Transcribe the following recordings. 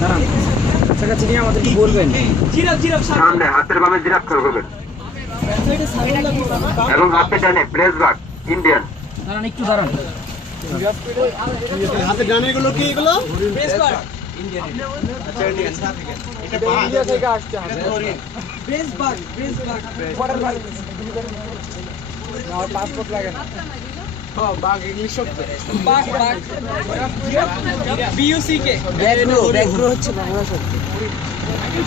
দাঁড়ান কাছাকাছি নিয়ে আমাদের কি বলবেন? সামনে হাতের বামে জিরাফ খেয়াল করবেন এবং হাতে ডানে প্রেস বাগ ইন্ডিয়ান। দাঁড়ান একটু দাঁড়ান। হাতে ডানে এগুলো কি এগুলো? প্রেস বাগ ইন্ডিয়ান। আচ্ছা ইন্ডিয়ান এটা ইন্ডিয়া থেকে আসছে। প্রেস বাগ ওয়াটার বাগ। আমার পাসপোর্ট লাগে না। হ্যাঁ বাগ ইংলিশ শব্দ। বাগ বিইউসি ব্যাগ্রো হচ্ছে বাংলা শব্দ।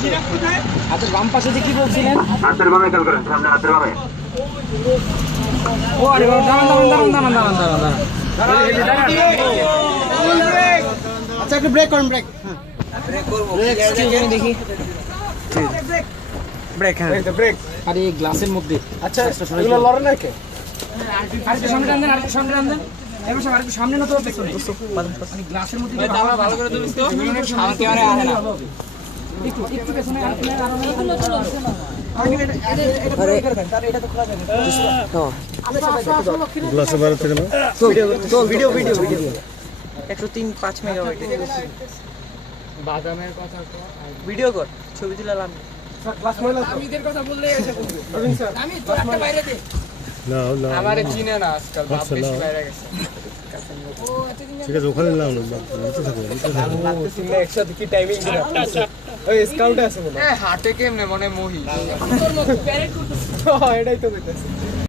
জিরাফ কোথায়? হাতের বাম পাশে যে কি বলছিলেন? হাতের বামে খেয়াল করেন সামনে হাতের বামে। ও আরে দাঁড়ান। আচ্ছা একটু ব্রেক করুন ব্রেক। ব্রেক করবো। দেখি ব্রেক। হ্যাঁ ব্রেক। আরে এই গ্লাসের মধ্যে। আচ্ছা এগুলো লড়ে না কে? আরেকটু সামনে টান দেন, আরেকটু সামনে টান দেন। এবার সব আরেকটু সামনে না তো পেছন। আমি গ্লাসের মধ্যে দাঁড়া ভালো করে তুলিস তো। আমার ক্যামেরা আসে না। একটু পেছনে আরেকটু এগুলো চলো। এটা তো খোলা যাবে। গ্লাসে বাইরে থেকে না। চল ভিডিও 103.5 মেগাবাইট বাদামের কথা তো ভিডিও কর, ছবি তুললাম। গ্লাস ময়লা আমি এর কথা বললে এসে বলবে আমি তো একটা বাইরে দে না আমারে চিনে না আজকাল বাপ বেশি বাইরে গেছে। ও আচ্ছা ঠিক আছে ওখানে নাও না নিচে থাকো লাগতেছিল একসাথে কি টাইমিং দিন আপনারা ওই স্কাউট আছে মনে হাটে কেমনে মনে মহি তোর মত প্যারেড করতেছ। এটাই তো কইতাছি।